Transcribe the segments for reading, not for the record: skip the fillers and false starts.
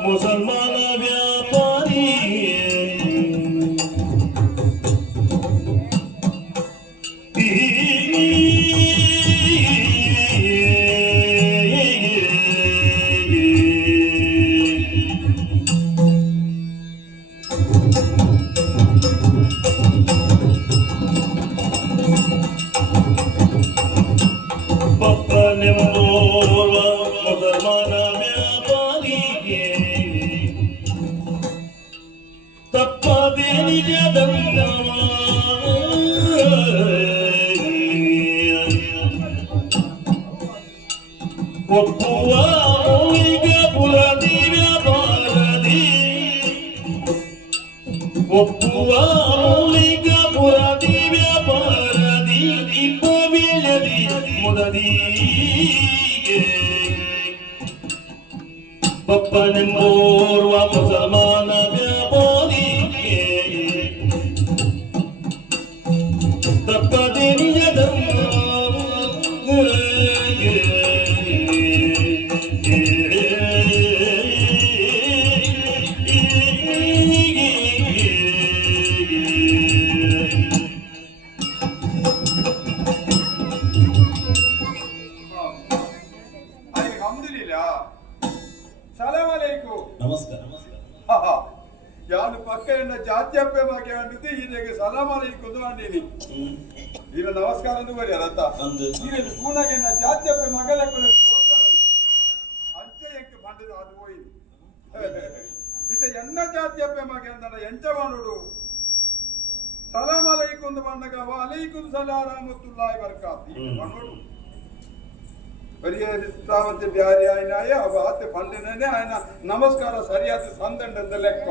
ಮುಸಲ್ಮಾನ ವ್ಯಾಪಾರಿ ಮುಸಲ್ಮಾನ ವ್ಯಾಪಾರಿಗೆ ತಪ್ಪದೆ ನಿಜದಮ್ಮ ಒಪ್ಪುವ ಮೌಲಿಕ ಪುರದಿ ವ್ಯಾಪಾರದಿ ಒಪ್ಪುವ ಮೌಲಿಕ ಪುರದಿ ವ್ಯಾಪಾರದಿ ಇಪ್ಪ ಬೀಳದಿ ಮುದದಿ ಪಪ್ಪನೆಂಬೋರ್ವ ಮುಸಲ್ಮಾನ ವ್ಯಾಪಾರಿಗೆ ತಪ್ಪದೆ ನಿಜದಮ್ಮ ಯಾನು ಪಕ್ಕ ಎನ್ನ ಜಾತ್ಯಪ್ಪೆ ಬಗ್ಗೆ ಅಂದಿದ್ದೆ ಇದಕ್ಕೆ ಸಲಾಮ್ ಅಲೈಕುಂ ಅಂದಿನಿ ಈಗ ನಮಸ್ಕಾರ ಎಂದು ಬರಿ ಅರತ್ತ ಈಗ ಕೂನಗೆ ಎನ್ನ ಜಾತ್ಯಪ್ಪೆ ಮಗಲ ಕೂಡ ಅಂಚೆ ಎಂಕೆ ಬಂದದ ಅದು ಹೋಯಿ ಇತ ಎನ್ನ ಜಾತ್ಯಪ್ಪೆ ಮಗ ಅಂದನ ಎಂಚ ಮಾಡೋಡು ಸಲಾಮ್ ಅಲೈಕುಂ ಬಂದಾಗ ವ ಅಲೈಕುಂ ಸಲಾಮ್ ರಹಮತುಲ್ಲಾಹಿ ಬರಕಾತ್ ಮಾಡೋಡು ಪರಿಹರಿಸ್ತಾವಂತೆ ಬ್ಯಾರಿ ಆಯ್ನಾಯ ಅವ ಆತೆ ಪಂಡಿನೇ ಆಯ್ನ ನಮಸ್ಕಾರ ಸರಿಯಾದ ಸಂದಂಡದ ಲೆಕ್ಕ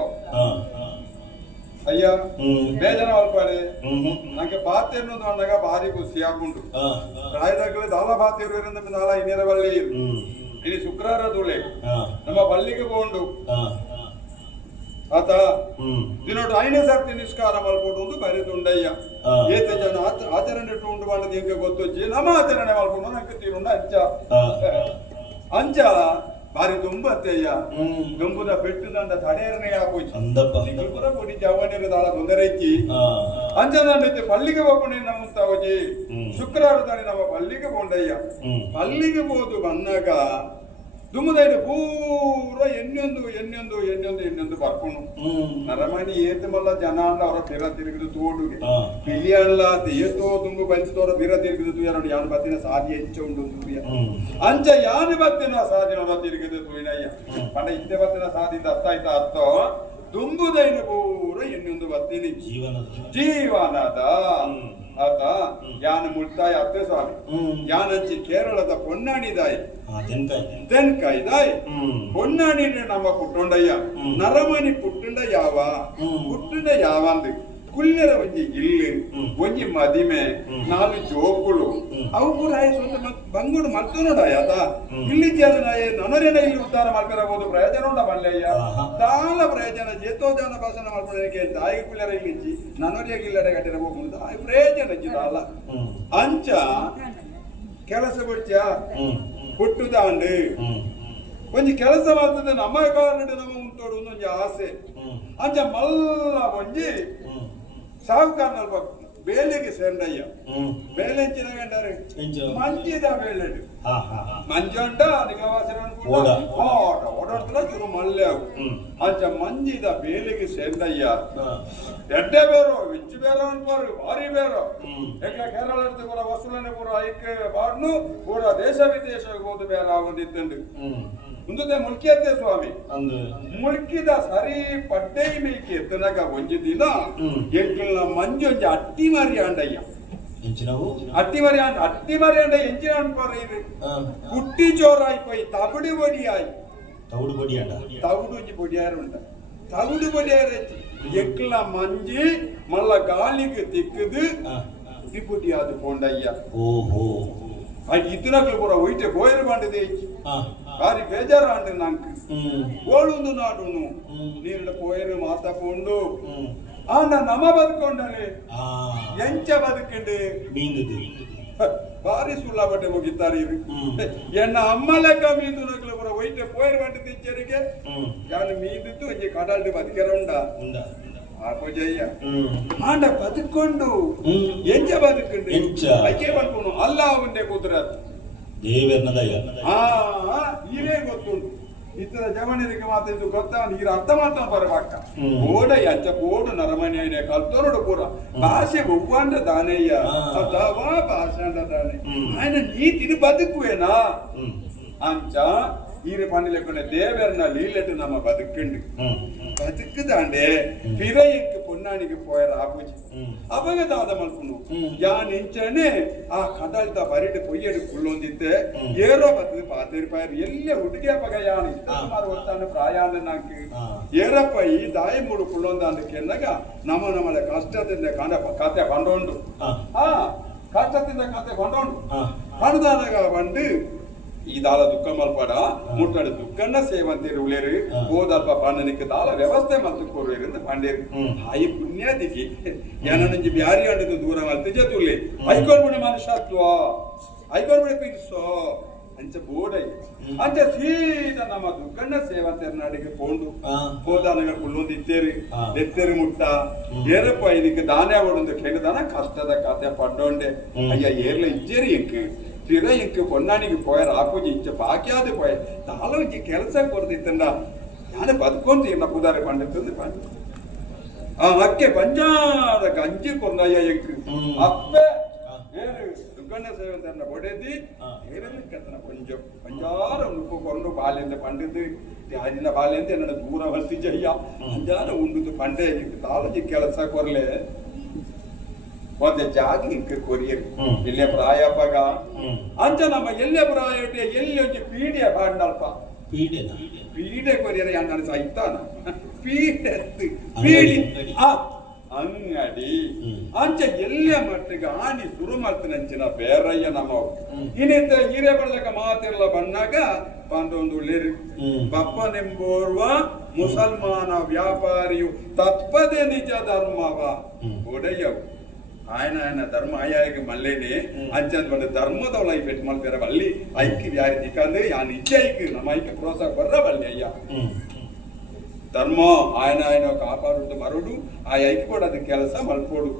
ಅಯ್ಯ ಬೇಜಾರ ಅಲ್ಪಾಡೆ ನಂಗೆ ಬಾತೆ ಅನ್ನೋದು ಅಂದಾಗ ಭಾರಿ ಖುಷಿ ಆಗುಂಟು ಪ್ರಾಯದಾಗಲೇ ದಾಲ ಬಾತೆ ಇರುವುದರಿಂದ ದಾಲ ಇನ್ನೇರ ಬಳ್ಳಿ ಇಲ್ಲಿ ಶುಕ್ರವಾರ ಧೂಳೆ ನಮ್ಮ ಬಳ್ಳಿಗೆ ಬೋಂಡು ಆತ ದಿನೋಡು ಐನೇ ಸರ್ತಿ ನಿಷ್ಕಾರ ಮಲ್ಕೊಂಡು ಬರೆದುಂಡಯ್ಯ ಏತ ಜನ ಆಚರಣೆ ಉಂಟು ಮಾಡೋದು ಹೆಂಗೆ ಗೊತ್ತೊಚ್ಚಿ ನಮ್ಮ ಆಚರಣೆ ಮಲ್ಕೊಂಡು ನಂಗೆ ತೀರುಂಡ ಅಂಚ ಬಾರಿ ತುಂಬತ್ತಯ್ಯ ಗಂಬುದ ಪೆಟ್ಟುದಂಡ ತಡೆಯರನೇ ಆಗೋಯ್ತು ಪುರ ಕೊಡಿ ಜವನಿರ ದಾಳ ತೊಂದರೆ ಇಚ್ಚಿ ಅಂಚ ನಂಡೈತೆ ಪಲ್ಲಿಗೆ ಹೋಗ್ಕೊಂಡು ನಮ್ಮ ತಾವಜಿ ಶುಕ್ರವಾರ ತಾನೆ ನಮ್ಮ ಪಲ್ಲಿಗೆ ಬೋಂಡಯ್ಯ ಪಲ್ಲಿಗೆ ಬೋದು ಬಂದಾಗ ದುಮ್ಮದೈದು ಪೂರ ಎಣ್ಣೊಂದು ಬರ್ಕೊಂಡು ನರಮಣಿ ಏತ್ ಮಲ್ಲ ಜನ ಅಂದ ಅವರ ಬಿರ ತಿರುಗಿದು ತೋಡುಗೆ ಪಿಲಿ ಅಲ್ಲ ಏತೋ ತುಂಬು ಬಂಚದವರ ಬಿರ ತಿರುಗಿದು ತೂಯ ನೋಡಿ ಯಾನು ಬತ್ತಿನ ಸಾದಿ ಹೆಚ್ಚ ಉಂಡು ತೂಯ ಅಂಚ ಯಾನು ಬತ್ತಿನ ಸಾದಿನವರ ತಿರುಗಿದು ತೂಯಿನಯ್ಯ ಪಂಡ ಇದ್ದೆ ಬತ್ತಿನ ಸಾದಿಂದ ಅರ್ಥ ದುಂಬುದೈನು ಪೂರ ಎಣ್ಣೊಂದು ಬತ್ತೀನಿ ಜೀವನದ ಆತ ಯಾನ ಮುಳ್ತಾಯ ಅತ್ತೆ ಸ್ವಾಮಿ ಯಾನಂಚಿ ಕೇರಳದ ಪೊನ್ನಾಣಿದಾಯಿ ತೆನ್ಕಾಯ್ದಾಯ್ ಪೊನ್ನಾಣಿ ನಮ್ಮ ಪುಟ್ಟುಂಡಯ್ಯ ನರಮಣಿ ಪುಟ್ಟುಂಡ ಯಾವ ಅಂದ್ ಕುಲ್ಯರ ಒಂಜಿ ಇಲ್ಲು ಒಂಜಿ ಮದಿಮೆ ನಾಲು ಜೋಕುಳು ಅವು ಪೂರ ಬಂಗುಡು ಮಲ್ತು ನೋಡಯ್ಯ ಅದ ಇಲ್ಲಿ ನನರೇನ ಇಲ್ಲಿ ಉದ್ಧಾರ ಮಾಡ್ಕೊಬಹುದು ಪ್ರಯೋಜನ ಉಂಡ ಮಲ್ಲಯ್ಯ ತಾಳ ಪ್ರಯೋಜನ ಜೇತೋಜಾನ ಭಾಷಣ ಮಾಡ್ಕೊಳ್ಳೋಕೆ ತಾಯಿ ಕುಲ್ಯರ ಇಲ್ಲಿಂಚಿ ನನರಿಯಾಗಿ ಇಲ್ಲಡೆ ಕಟ್ಟಿರ ಹೋಗುದು ತಾಯಿ ಪ್ರಯೋಜನ ಅಲ್ಲ ಅಂಚ ಕೆಲಸ ಬಿಡ್ತ್ಯಾ ಹುಟ್ಟುದಾಂಡು ಒಂಜಿ ಕೆಲಸ ಮಾಡ್ತದೆ ನಮ್ಮ ಕಾರಣ ನಮ್ಮ ಉಂಟೋಡು ಒಂದೊಂಜಿ ಆಸೆ ಅಂಚ ಮಲ್ಲ ಒಂಜಿ ಸಾಹುಕಾರ ಬೇಲೆಗೆ ಸೇರ್ಡಯ್ಯ ಬೇಲೆ ಹೆಂಚಿನ ಗಂಡರೆ ಮಂಜಿದ ಬೇಲೆಡು ಮಂಜಂಡ ಓಡಾಡ್ತಾರ ಚೂರು ಮಲ್ಲೆ ಅವು ಅಂಚ ಮಂಜಿದ ಬೇಲೆಗೆ ಸೇರ್ಡಯ್ಯ ಎಡ್ಡೆ ಬೇರೋ ವಿಚ್ಚು ಬೇರೋ ಅನ್ಕೋರು ಭಾರಿ ಬೇರೋ ಯಾಕೆ ಕೇರಳ ಪೂರ ವಸೂಲನೆ ಪೂರ ಐಕ್ಯ ಬಾಡ್ನು ಪೂರ ದೇಶ ವಿದೇಶ ಹೋದು ಬೇರೆ ಆಗೊಂದಿತ್ತಂಡು ಮುಂದೆ ಮುಲ್ಕಿಯತ್ತೆ ಸ್ವಾಮಿ ಮುಲ್ಕಿದ ಸರಿ ಪಡ್ಡೈ ಮೇಯ್ಕೆ ಎತ್ತನಾಗ ಒಂಜಿ ದಿನ ಎಂಟ್ಲ ಮಂಜು ಒಂಜಿ ಅಟ್ಟಿ ಮಾರಿ ಅಂಡಯ್ಯ ಅಟ್ಟಿ ಮಾರಿ ಅಂಡ ಎಂಚಿನ ಅನ್ಪಾರ ಇದು ಕುಟ್ಟಿ ಜೋರಾಯ್ಪೈ ತಬಡಿ ಬಡಿಯಾಯ್ ತೌಡು ಒಂಜಿ ಬಡಿಯಾರ ಉಂಟ ತೌಡು ಬಡಿಯಾರ ಎಕ್ಲ ಮಂಜಿ ಮಲ್ಲ ಗಾಳಿಗೆ ತಿಕ್ಕದು ಪುಟಿ ಅದು ಪೋಂಡಯ್ಯ ಇದ್ರಾಗ್ಲು ಪೂರ ಒಯ್ಟೆ ಬೋಯರ್ ಮಾಡಿದೆ ಭಾರಿ ಬೇಜಾರ ಅಂಡೆ ನಂಗೆ ಓಳುಂದು ನಾಡುನು ನೀರು ಪೋಯರು ಮಾತಾಕೊಂಡು ನಮ್ಮ ಬದುಕೊಂಡನೆ ಎಂಚ ಬದುಕಂಡು ಭಾರಿ ಸುಳ್ಳ ಬಟ್ಟೆ ಮುಗಿತಾರೆ ಎನ್ನ ಅಮ್ಮ ಲೆಕ್ಕ ಮೀದು ನಗಲು పోయితే పోయిన వంట తెచ్చరికి దాని మీదితో ఈ కడాలి బతికెరండా ఆపోజయ్య ఆండ బతుకుండు ఎంచ బతుకుండు అయ్యేమనుకున్నాను అల్లా ఉండే కుదరదు ఈరే ಗೊತ್ತುಂಟು ಇತರ ಜವನಿಗೆ ಮಾತಿದ್ದು ಗೊತ್ತಾ ನೀರು ಅರ್ಥ ಮಾಡ್ತಾನೆ ಬರಬಾಕ ಓಡ ಯಚ್ಚ ಓಡು ನರಮನೆಯ ಕಲ್ತೋರಡು ಪೂರ ಭಾಷೆ ಒಬ್ಬಂಡ ದಾನಯ್ಯ ಅಥವಾ ಭಾಷೆ ಅಂಡ ದಾನೆ ఆయన ನೀತಿని ಬದುಕುವೇನಾ ಅಂಚ ಈರೆ ಪಂಡಿ ಲೆಕ್ಕನೆ ದೇವರನ್ನ ಲೀಲೆಟ್ಟು ನಮ್ಮ ಬದುಕಂಡು ಬದುಕದಾಂಡೆ ಪಿರಯ್ಯಕ್ಕೆ పొన్నానికి పోయారు ఆపూచి అపగదాద మనుకును యానించనే ఆ కదల్త బరిటి పొయ్యడు కుళ్ళొందితే ఏరో బతుకు పాతేరిపోయారు ఎల్లే ఉడికేపగ యాని మారు వస్తాను ప్రాయాన్ని నాకు ఏరపై దాయి మూడు కుళ్ళొందాన్ని కిందగా నమ్మల కష్టతింద కథ పండోండు కష్టతింద కథ పండోండు పండుదానగా పండు ಈ ದಾಲ ದುಃಖ ಮಲ್ಪಡ ಮುಟ್ಟಡು ದುಃಖನ್ನ ಸೇವಂತಿರುವುಲೇರು ಹೋದಲ್ಪ ಪಣ್ಣನಿಕ್ಕೆ ದಾಲ ವ್ಯವಸ್ಥೆ ಮತ್ತು ಕೋರುವರಿಂದ ಪಂಡೇರು ಹಾಯಿ ಪುಣ್ಯಾದಿಗೆ ಯಾನ ನಂಜಿ ಬ್ಯಾರಿ ಅಂಡದು ದೂರ ಮಲ್ತಿ ಜತುಲ್ಲಿ ಐಕೋರ್ಬಿಡ ಮನುಷ್ಯತ್ವ ಐಕೋರ್ಬಿಡ ಪಿನ್ಸೋ ಅಂಚ ಬೋಡೈ ಅಂಚ ಸೀದಾ ನಮ್ಮ ದುಃಖನ್ನ ಸೇವಂತಿರ ನಾಡಿಗೆ ಪೋಂಡು ಹೋದಾನಗ ಕುಳ್ಳೊಂದಿತ್ತೇರಿ ಎತ್ತೇರಿ ಮುಟ್ಟ ಏರಪ್ಪ ಇದಕ್ಕೆ ದಾನೆ ಅವಡೊಂದು ಕೆಣದಾನ ಕಷ್ಟದ ಕಥೆ ಪಡ್ಡೋಂಡೆ ಅಯ್ಯ ಏರ್ಲ ಇಜ್ಜೇರಿ ಇಂಕ್ ಪಿರಯ್ಯಕ್ಕೆ పొన్నానికి పోయారు ఆపూజి ఇచ్చ బాక్యాది పోయ తాళంచి ಕೆಲಸ ಕೊಡ್ತಿತ್ತಂಡ ನಾನು ಬದುಕೊಂಡು ಇನ್ನ ಪುದಾರಿ ಪಂಡಿతుంది ಪಂಡ ಅಕ್ಕೆ ಪಂಜಾದ ಗಂಜಿ ಕೊನ್ನಯ್ಯ ಎಂಕ್ ಅಪ್ಪೆ ಏರು ದುಗ್ಗಣ್ಣ ಸೇವಂತನ್ನ ಬೊಡೆದಿ ಏರನ್ನು ಕೆತ್ತನ ಕೊಂಚಂ ಪಂಜಾರ ಉಪ್ಪು ಕೊಂಡು ಬಾಲ್ಯಂದ ಪಂಡಿದ್ದು ಆದಿನ ಬಾಲ್ಯಂದ ನನ್ನ ದೂರ ವರ್ತಿಜಯ್ಯ ಪಂಜಾರ ಉಂಡುದು ಪಂಡೆ ತಾಳಂಚಿ ಕೆಲಸ ಕೊರ್ಲೆ ಒಂದೇ ಜಾಗ ಇಂಕ ಕೊರಿಯರು ಎಲ್ಲೇ ಪ್ರಾಯಪಗ ಅಂಚ ನಮ್ಮ ಎಲ್ಲೇ ಪ್ರಾಯ ಎಲ್ಲಿ ಒಂಜಿ ಪೀಡಿಯ ಬಾಂಡಲ್ಪ ಪೀಡೆ ಕೊರಿಯರ ಯಾನ ಸೈತಾನ ಪೀಡಿ ಅಂಗಡಿ ಅಂಚ ಎಲ್ಲೇ ಮಟ್ಟಿಗೆ ಆನಿ ಶುರು ಮಾಡ್ತಾನಂಚಿನ ಬೇರಯ್ಯ ನಮ್ಮ ಇನ್ನಿತ್ತ ಹಿರೇ ಬಡದಾಗ ಮಾತಿರ್ಲ ಬಣ್ಣಾಗ ಬಂದೊಂದು ಉಳ್ಳೇರಿ ಬಪ್ಪನೆಂಬೋರ್ವ ಮುಸಲ್ಮಾನ ವ್ಯಾಪಾರಿಯು ತಪ್ಪದೆ ನಿಜ ಧರ್ಮವ ಒಡೆಯವು ఆయన ధర్మ ఆయాకి మళ్ళీనే అంచంత మన ధర్మదవల పెట్టి మళ్ళీ ಬೇರೆ ಅಲ್ಲಿ ಐಕ್ಯ ಯಾರಿ ದಿಕ್ಕಂದ್ರೆ ಆ ನಿಜ ಐಕ್ಯ ನಮ್ಮ ಐಕ್ಯ ಪ್ರೋತ್ಸಾಹ ಬರ್ರ ಬಲ್ಲಿ ಅಯ್ಯ ಧರ್ಮ ఆయన ಕಾಪಾಡುದು ಮರುಡು ಆ ಐಕ್ಯ ಕೂಡ ಅದಕ್ಕೆ ಕೆಲಸ ಮಲ್ಪೋಡು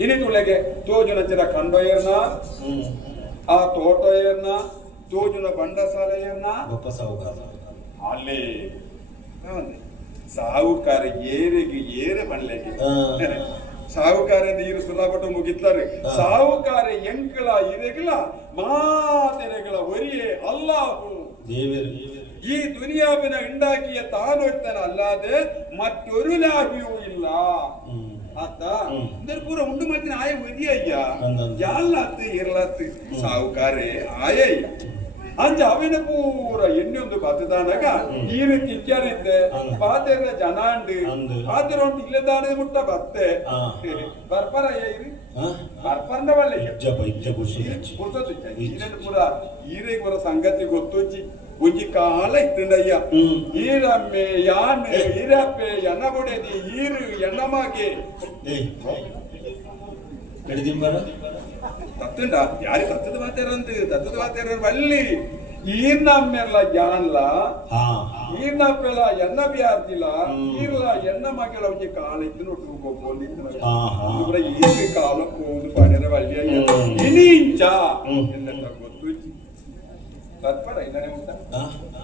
ಇನ್ನಿತುಳೆಗೆ ತೋಜುನ ಚಿರ ಕಂಡೋಯರ್ನ ಆ ತೋಟೋಯರ್ನ ತೋಜುನ ಬಂಡಸಾಲೆಯರ್ನ ಅಲ್ಲಿ ಸಾಹುಕಾರ ಏರಿಗೆ ಏರೆ ಬಣ್ಲೆಗೆ ಸಾಹುಕಾರಿಂದ ಇರು ಸುಲಭಟ್ಟು ಮುಗಿತ್ತಾರೆ ಸಾಹುಕಾರ ಎಂಕಳ ಇರೆಗಳ ಮಾತೆರೆಗಳ ಒರಿಯೇ ಅಲ್ಲಾಹು ಈ ದುನಿಯಾವಿನ ಇಂಡಾಕಿಯ ತಾನು ಇರ್ತಾನೆ ಅല്ലാದೆ ಮತ್ತೊರು ಲಾಹಿಯೂ ಇಲ್ಲ ಆತ ಪೂರ ಉಂಡು ಮತ್ತಿನ ಆಯ ಒರಿಯಯ್ಯ ಯಾಲ್ಲತ್ತು ಇರ್ಲತ್ತು ಸಾಹುಕಾರೇ ಆಯಯ್ಯ ಅಂಚ ಅವನ ಪೂರ ಎಣ್ಣೊಂದು ಬತ್ತದಾನಾಗ ಈ ರೀತಿ ಇಚ್ಚಾರಿದ್ದೆ ಪಾತೆರ ಜನಾಂಡು ಪಾತೆರ ಉಂಟು ಇಲ್ಲದಾನೆ ಮುಟ್ಟ ಬತ್ತೆ ಬರ್ಪರ ಏರಿ ಬರ್ಪಂದ ಬಲ್ಲೆ ಪೂರ ಈರೆಗೆ ಬರೋ ಸಂಗತಿ ಗೊತ್ತೊಚ್ಚಿ ಒಂಜಿ ಕಾಲ ಇತ್ತಂಡಯ್ಯ ಈರಮ್ಮೆ ಯಾನ್ ಈರಪ್ಪೆ ಎನ್ನ ಬೊಡೆದಿ ಈರು ಎನ್ನಮಾಗೆ ತತ್ತುಂಡ ಯಾರಿ ತತ್ತದ ಮಾತಾರಂತ ಬಲ್ಲಿ ಈರ್ನಮ್ಮೆಲ್ಲ ಜಾನ್ಲ ಈರ್ನಪ್ಪೆಲ್ಲ ಎನ್ನ ಬಿಯಾರ್ತಿಲ್ಲ ಈರ್ಲ ಎನ್ನ ಮಗಳ ಒಂಜಿ ಕಾಲ ಇದ್ದು ನೋಡ್ಕೊಂಡು ಈರ್ಗೆ ಕಾಲ ಹೋಗುದು ಪಡೆದ ಬಳ್ಳಿಯ ಇನಿ ಇಂಚ ಎಲ್ಲ ಗೊತ್ತು ಬರ್ಪಡ ಇಲ್ಲನೆ ಉಂಟ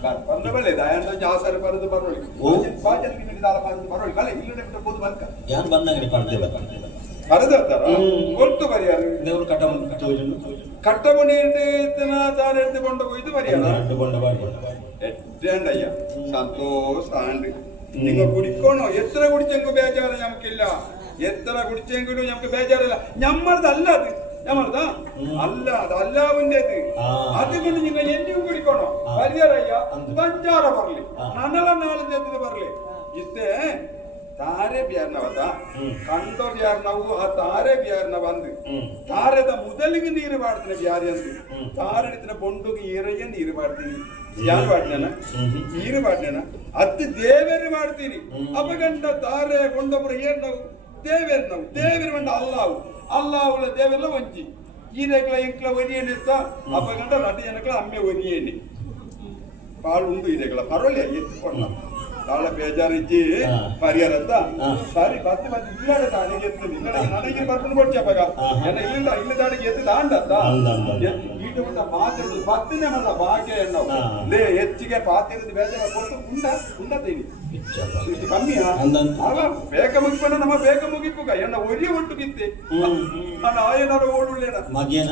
ಬರ್ಪಂದ ಬಲ್ಲೆ ದಯಾಂತ ಜಾಸರ ಬರದು ಬರೋಳಿ ಬಾಜಲ್ಗಿನ ದಾಲ ಬರದು ಬರೋಳಿ ಬಲ್ಲೆ ಇಲ್ಲನೆ ಬಿಟ್ಟು ಹೋದು ಬಂಕ ಯಾನ್ ಬಂದಂಗಡಿ ಪಡ್ದೆ ಅರದತ್ತಾರ ಗೊತ್ತು ಬರಿಯಾರು ದೇವರು ಕಟ್ಟಮಣಿ ಸಾರ ಎಡ್ದುಕೊಂಡು ಹೋಯ್ತು ಬರಿಯಾರ ಎಡ್ಡಯ್ಯ ಸಂತೋಷ ಆಂಡ್ നിങ്ങൾ കുടിക്കണോ എത്ര കുടിച്ചെങ്കു ബേജാറ് ഞമ്മക്കില്ല എത്ര കുടിച്ചെങ്കിലും ഞമ്മക്ക് ബേജാറില്ല ഞമ്മളതല്ല അത് ഞമ്മളതാ അല്ല അത് അല്ലാവിൻ്റെത് അതുകൊണ്ട് നിങ്ങൾ എന്നും കുടിക്കണോ ബരിയാറയ്യ പഞ്ചാര പറಲಿ ನನ್ನಲ ನಾಳೆ ಬರಲಿ ಇಷ್ಟೇ ತಾರೆ ಬ್ಯಾರ್ನವದ ಕಂಡೋ ಬ್ಯಾರ್ನವು ಆ ತಾರೆ ಬ್ಯಾರ್ನ ಬಂದು ತಾರದ ಮೊದಲಿಗೆ ನೀರು ಮಾಡ್ತೀನಿ ಬ್ಯಾರಿ ಅಂದು ತಾರಡಿನ ಬೊಂಡುಗೆ ಈರಯ್ಯ ನೀರು ಮಾಡ್ತೀನಿ ಯಾರು ಮಾಡ್ನೇನ ನೀರು ಮಾಡ್ನೇನ ಅತ್ತು ದೇವೇರು ಮಾಡ್ತೀನಿ ಅಪಗಂಡ ತಾರೆ ಕೊಂಡೊಬ್ಬರು ಏನ್ ನಾವು ದೇವೇರು ಬಂಡ ಅಲ್ಲಾವುಲ ದೇವೆಲ್ಲ ಒಂಚಿ ಈರೆಗ್ಲ ಇಂಕ್ಲ ಒರಿಯೇನೆ ಅಪಗಂಡ ರಟ ಜನಕ್ಲ ಅಮ್ಮೆ ಒರಿಯೇನೆ ಕಾಳುಂಡು ಇದೆಗಳ ಪರವಾಗಿಲ್ಲ ಎತ್ಕೊಂಡ ನಾಳೆ ಬೇಜಾರಿಜ್ಜಿ ಹಾ. ಪರಿಹಾರ ಅಂತ ಹಾ. ಸರಿ ಬತ್ತಿ ಬತ್ತಿ ಇಲ್ಲಡೆ ತಾಡಿಗೆ ಎತ್ತದು ಇಲ್ಲಡೆ ನನಗೆ ಬರ್ಕೊಂಡು ಕೊಡ್ಚಪ್ಪಾಗ ಎನ್ನ ಇಲ್ಲ ಇಲ್ಲ ತಾಡಿಗೆ ಎತ್ತದ ಆಂಡತ್ತ ಈಟು ಬಿಟ್ಟ ಪಾತಿರುದು ಬತ್ತಿನೇ ಮಲ್ಲ ಭಾಗ್ಯ ಎನ್ನವು ಹಾ. ಲೇ ಹೆಚ್ಚಿಗೆ ಪಾತಿರುದು ಬೇಜಾರ ಕೊಟ್ಟು ಉಂಡತೀನಿ ಇದು ಕಮ್ಮಿಯಾ ಅಂದಂತ. ಆಗ ಬೇಗ ಮುಗಿಕೊಂಡು ನಮ್ಮ ಬೇಗ ಮುಗಿಪುಗ ಎನ್ನ ಒರಿ ಒಟ್ಟು ಗಿತ್ತಿ ನನ್ನ ಆಯನಾರು ಓಡುಳ್ಳೇನ ಮಗೇನ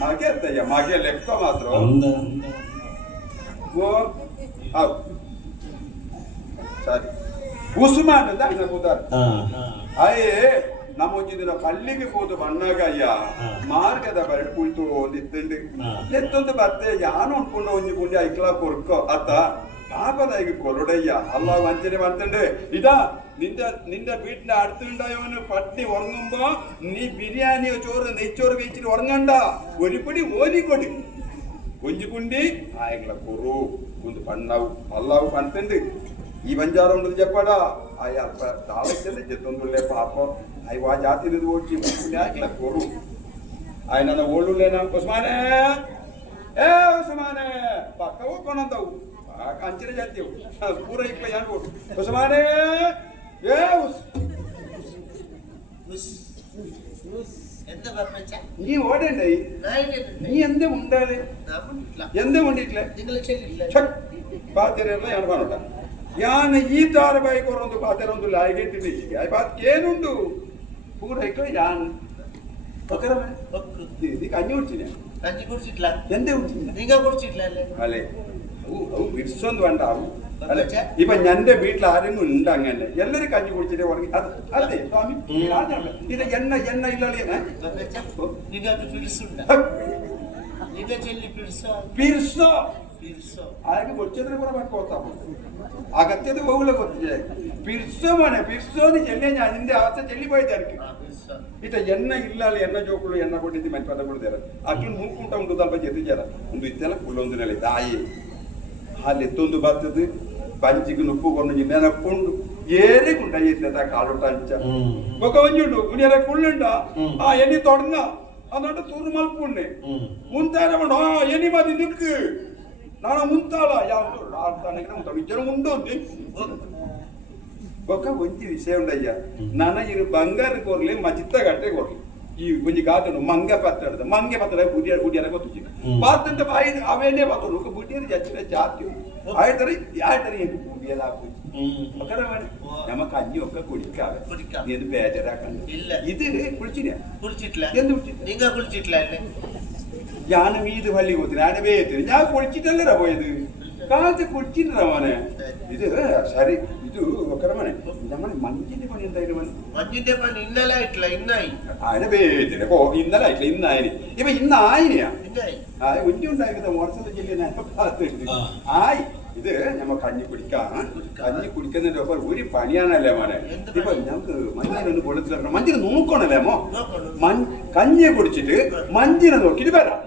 ಮಗೆ ಅಂತಯ್ಯ ಮಗೆ ಲೆಕ್ಕ ಮಾತ್ರ ಓ ಹೌದು ಸರಿ ಉಸ್ಮಾನ್ ಅಂತ ಅಣ್ಣ ಕೂತಾರ ಅಯ್ಯೇ ನಮ್ಮ ಒಂಜಿ ದಿನ ಪಳ್ಳಿಗೆ ಕೂತು ಬಣ್ಣಾಗ ಅಯ್ಯ ಮಾರ್ಗದ ಬರಡು ಕುಳಿತು ಒಂದಿತ್ತಂಡು ಎತ್ತೊಂದು ಬರ್ತೆ ಯಾನು ಅನ್ಕೊಂಡು ಒಂಜಿ ಗುಂಡಿ ಐಕ್ಲಾ ಕೊರ್ಕೋ ಅತ್ತ ಪಾಪದಾಗಿ ಕೊರಡಯ್ಯ ಅಲ್ಲ ವಂಚನೆ ಮಾಡ್ತಂಡು ഇതാ നിന്റെ വീട്ടിന്റെ അടുത്തുണ്ടായവന് പട്ടി ഉറങ്ങുമ്പോ നീ ബിരിയാണിയോ ചോറ് നെയ്ച്ചോറ് വെച്ചിട്ട് ഉറങ്ങണ്ട ഒരു പിടി ഓലിക്കൊടി കൊഞ്ചുകുണ്ടി ആയങ്ങളെ കുറു ഒന്ന് പണ്ണാവും അല്ലാവും പണിട്ടുണ്ട് ఈ బంజారా ఉండదు చెప్పాడా అయ్యా తాళెక్కలే చెత్తుందులే పాపం అవి వా జాతి వచ్చి ఇట్లా కోరు ఆయన ఓళ్ళు లేనా ఉస్మానే ఏ ఉస్మానే పక్క కొనందావు అంచన జాతీవు పూర ఇట్లా అనుకో ఉస్మానే ఏ നീ ഓടണ്ടേ നീ എന്താ ഉണ്ടാല് എന്താ ഉണ്ടിട്ടില്ല പാത്തിരല്ല ഞാൻ പറഞ്ഞ ഞാൻ ഈ താരബായി കുറവൊന്നും പാത്തിരൊന്നും ലായിട്ടില്ല അത് പാത്തിയേനുണ്ടു പൂരൈക്കോ ഞാൻ കഞ്ഞി കുടിച്ചില്ല എന്താ കുടിച്ചില്ല അല്ലേ വിരിച്ചൊന്നും വേണ്ട ഇപ്പൊ എന്റെ വീട്ടിൽ ആരെങ്കിലും ഉണ്ട് അങ്ങനെ എല്ലാരും കഞ്ഞി കുടിച്ചിട്ട് ഉറങ്ങി അതെ സ്വാമി ഇത് എണ്ണ ഇല്ലാതെ ಪಿರ್ಸೋ ಹಾಗೆ ಗೊತ್ತಿದ್ರೆ ಕೂಡ ಮಾಡ್ಕೋತಾ ಅಗತ್ಯದ ಹೋಗ್ಲ ಗೊತ್ತಿದೆ ಪಿರ್ಸೋ ಮನೆ ಪಿರ್ಸೋದು ಎಣ್ಣೆ ನಿಂದೆ ಆಸೆ ಚೆಲ್ಲಿ పోయేదానికి ఇట ఎన్న ఇల్లాలి ఎన్న జోకులు ఎన్న కొట్టింది మంచి పద కొడతారు అట్లు మూకుంటా ఉండు తప్ప చెత్తిచార ఉండు ఇత్తెల కుళ్ళొందు నెల దాయి ಅಲ್ಲಿ ಎತ್ತೊಂದು ಬರ್ತದೆ ಪಂಚಿಗೆ ನುಪ್ಪು ಕೊಂಡು ನೆನಪುಂಡು ಏರಿಗುಂಡ ಎತ್ತ ಕಾಲೊಟ್ಟ ಅಂಚ ఒక వంజుండు గుడియర కుళ్ళుండ ఆ ఎన్ని తొడగా అన్నట్టు తూరు మలుపుండే ముంతారమండు ఆ ఎన్ని మది నిక్కు నాన్న ముంతాల యావరు రాడతానికి ఉంటాడు ఇద్దరు ఉంటుంది ఒక మంచి విషయం ఉండయ్యా నాన్న ఇది బంగారు కోరలే మా చిత్త కట్టే కోరలు ఈ కొంచెం కాదు మంగ పత్తాడు మంగ పత్తాడు గుడియర కొత్త పాతంటే అవేనే పత్తాడు ఒక బుడ్డియరు చచ్చిన జాతి ആയിട്ടറി നമുക്ക് അഞ്ഞി ഒക്കെ കുടിക്കാവേ ഇത് ബേജാറാക്കണ്ട ഇത് കുളിച്ചിട്ടില്ല എന്ത് കുളിച്ചിട്ടില്ല ഞാൻ വീട് പള്ളി കൊത്തിന് ഞാൻ വേത്തിന് ഞാൻ കുളിച്ചിട്ടല്ലടാ പോയത് കാലത്ത് കുളിച്ചിട്ടാ മോനെ ഇത് സരി ഇത് ഒക്കെ മോനെ നമ്മളെ മഞ്ഞിന്റെ പണി എന്തായാലും മഞ്ഞിന്റെ പണി ഇന്നലെ ആയിട്ടില്ല ഇന്നായി അതിനെ വേത്തിന് ഇന്നലെ ആയിട്ടില്ല ഇന്നായിന് ഇപ്പൊ ഇന്നായിനെയാ കുഞ്ഞുണ്ടായിരുന്ന മോർസത്തെ ജില്ല ആയി ഇത് നമ്മ കഞ്ഞി കുടിക്കുന്നതിന്റെ ഒപ്പം ഒരു പണിയാണല്ലേ മോനെ ഇപ്പൊ ഞങ്ങക്ക് മഞ്ഞിനൊന്ന് കൊടുത്തില്ല മഞ്ഞിനെ നോക്കണല്ലേ മോ കഞ്ഞിയെ കുടിച്ചിട്ട് മഞ്ഞിനെ നോക്കിട്ട് വരാം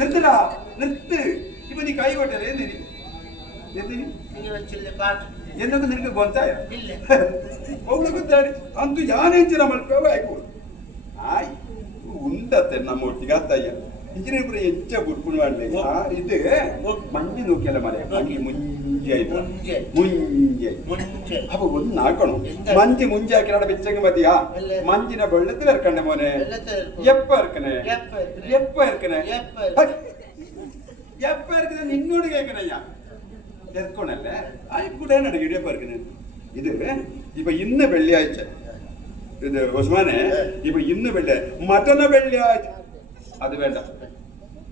നിർത്തടാ നിർത്ത് ഇപ്പൊ നീ കൈ കൊട്ടല്ലേ എന്തിനി എന്നൊക്കെ നിനക്ക് ಗೊತ್ತಾಯ ಅವಳು ಗೊತ್ತಾಡಿ ಅಂತೂ ಯಾನೇಂಚಿನ ಮಲ್ಪೇವ ಆಯ್ಕೋಳು ಆಯ್ ಉಂಡತ್ತೆ ನಮ್ಮ ಒಟ್ಟಿಗೆ ಅತ್ತಯ್ಯ ಇಂಜಿನಿಯರ್ ಹೆಚ್ಚ ಬುಡ್ಕೊಂಡು ಮಾಡ್ಲಿ ಇದು ಮಂಜಿ ನೋಕಿಯಲ್ಲ ಮನೆ ಮಂಜಿ ಮುಂಜೆ ಆಯ್ತು ಮುಂಜೆ ಅಪ್ಪ ಒಂದು ಹಾಕೋಣ ಮಂಜಿ ಮುಂಜೆ ಹಾಕಿ ನಾಡ ಬೆಚ್ಚಂಗ ಮತಿಯಾ ಮಂಜಿನ ಬೆಳ್ಳത്തിൽ ഇറക്കണ്ടേ മോനെ എപ്പ ഇറക്കണേ നിന്നോട് കേൾക്കണയ്യ ഇറക്കണല്ലേ ആയിക്കൂടെ ഇടിയപ്പ ഇറക്കണേ ഇത് ഇപ്പൊ ഇന്ന് വെള്ളിയാഴ്ച ഇത് ഉസ്മാനെ ഇപ്പൊ ഇന്ന് വെള്ളി മറ്റന്ന വെള്ളിയാഴ്ച അത് വേണ്ട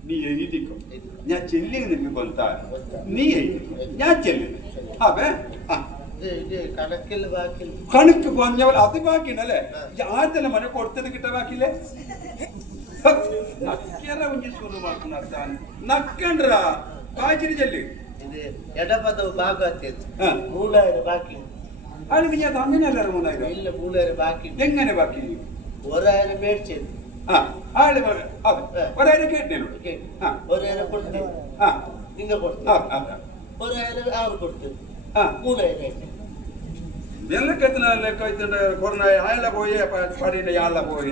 നീ എഴുതിക്കോ ഞാൻ ചെല്ലിങ് നിനക്ക് കൊന്താ നീ എഴുതിക്കോ ഞാൻ ചെല്ലുന്നു അവേ കണക്ക് പറഞ്ഞവൾ അത് ബാക്കിയുണ്ടല്ലേ ആദ്യം മന കൊടുത്തത് കിട്ട ബാക്കിയില്ലേ നക്കണ്ടാ വായിച്ചിട്ട് ചെല്ല് എടപദവ് ഭാഗത്തേത് 3000 ബാക്കി അതിന് ഞാൻ അങ്ങനെയല്ല 3000 ഇല്ല 3000 ബാക്കി എങ്ങനെ ബാക്കി 1000 മേടിച്ചത് ആള് ഒരായിരം കേട്ടേനു 1000 കൊടുത്തു നിങ്ങൾ കൊടുത്തു 1000 അവർ കൊടുത്തു 3000 ಎಲ್ಲ ಕೆತ್ತನ ಕೊರೋನಾ ಆಯಲ್ಲ ಹೋಗಿ ಪಡಿನ ಯಾಲ ಹೋಗಿ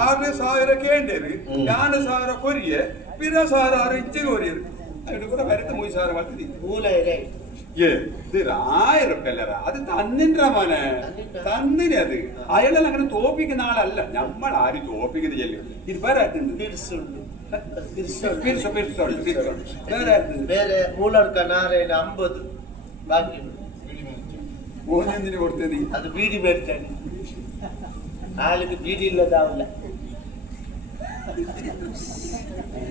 6000 ಕೇಂದ್ರಿ 2000 ಕೊರಿಯೆ ಪಿರ 1000 ಇಂಚಿಗೆ ಕೊರಿಯರು ಅದು ಕೂಡ ಬರುತ್ತೆ 3000 ಮಾಡ್ತಿದ್ದಿ 3000 ಏ ಇದು 1000 ರೂಪಾಯಿ അത് തന്നിന്റെ മോനെ തന്നിനെ അത് അയാളെല്ലാം അങ്ങനെ തോപ്പിക്കുന്ന ആളല്ല നമ്മൾ ആരും തോപ്പിക്കുന്ന ചെല്ലു ഇത് വേറെ ಬೇರೆ ಮೂಲಕ ನಾರಾಯಣ 50 ಬಾಕಿ ഓനെന്തിനു കൊടുത്തത് ಅದು ಬೀಡಿ ಬೇಡ್ತಾನೆ ആൾക്ക് ബീഡി ഇല്ലതാവില്ല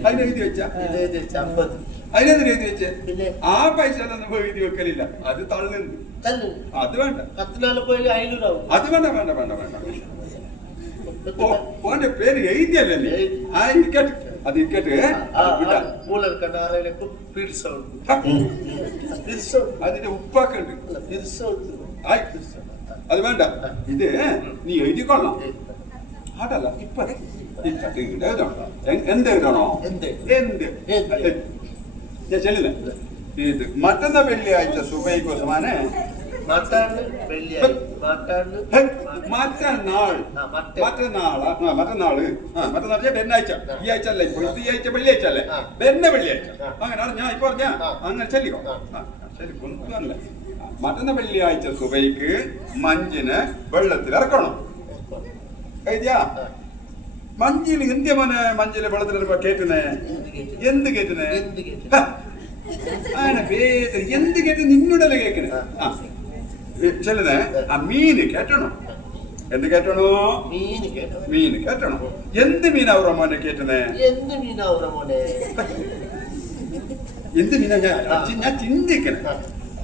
അതിനെഴുതി വെച്ച 50 അതിനെന്തിനു എഴുതി വെച്ചേ പിന്നെ ആ പൈസ ഒന്നും എഴുതി വെക്കലില്ല അത് തള്ളുന്നു അത് വേണ്ട 14 പോയി 500 ആവും അത് വേണ്ട വേണ്ട വേണ്ട വേണ്ട ഓന്റെ പേര് എഴുതിയല്ലേ നീ ആ ഇരിക്കട്ടെ അത് ഇരിക്കട്ടെ ಮೂಲಕ ನಾರಾಯಣ അതിന്റെ ഉപ്പാക്കുണ്ട് അത് വേണ്ട ഇത് നീ എഴുതിക്കൊള്ളാം അതല്ല ഇപ്പൊ എന്ത് എഴുതണോ എന്ത് ഞാൻ ചെല്ലുന്നത് ഇത് മറ്റന്ന വെള്ളിയാഴ്ച സുബൈക്ക് ഉസ്മാനെ മറ്റന്നാള് വെള്ളിയാഴ്ച ഈ ആഴ്ച അല്ല ഇപ്പൊ ഈ ആഴ്ച വെള്ളിയാഴ്ച അല്ലേ വെള്ളിയാഴ്ച അങ്ങനെയാണ് ഞാൻ ഇപ്പൊ പറഞ്ഞ അങ്ങനെ ചെല്ലിക്കോ ശരി കൊണ്ടുവന്നല്ലേ മറ്റന്ന വെള്ളിയാഴ്ച സുബൈക്ക് മഞ്ചിന് വെള്ളത്തിൽ ഇറക്കണം എഴുതിയാ മഞ്ചിന് എന്തിയ മോനെ മഞ്ചില് വെള്ളത്തിൽ കേറ്റുന്നേ എന്ത് കേറ്റുന്നേ അങ്ങനെ വേദന എന്ത് കേട്ട് നിന്നോടല്ലേ കേക്കണേ ചെല്ലുന്നേ ആ മീന് കേട്ടണോ എന്ത് കേട്ടണോ മീന് കേട്ടണോ എന്ത് മീനാ മോനെ കേട്ടുന്നേ എന്ത് മീനാ ഞാൻ ചിന്തിക്കണേ